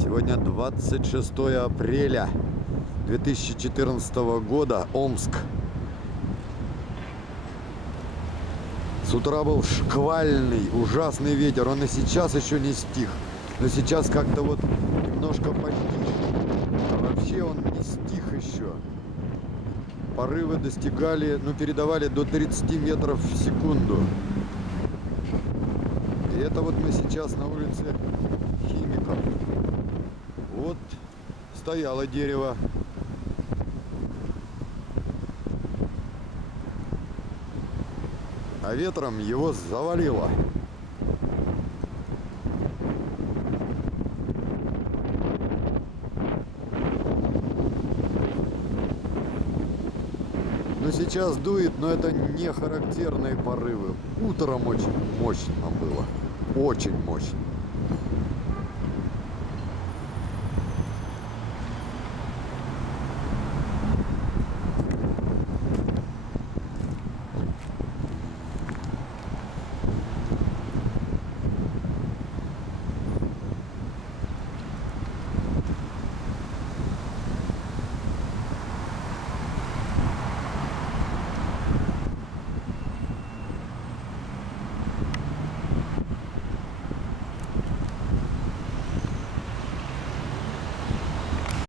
Сегодня 26 апреля 2014 года, Омск. С утра был шквальный, ужасный ветер. Он и сейчас еще не стих. Но сейчас как-то вот немножко потих. А вообще он не стих еще. Порывы достигали, передавали до 30 метров в секунду. И это вот мы сейчас на улице Химиков. Вот стояло дерево. А ветром его завалило. Но сейчас дует, но это не характерные порывы. Утром очень мощно было. Очень мощно.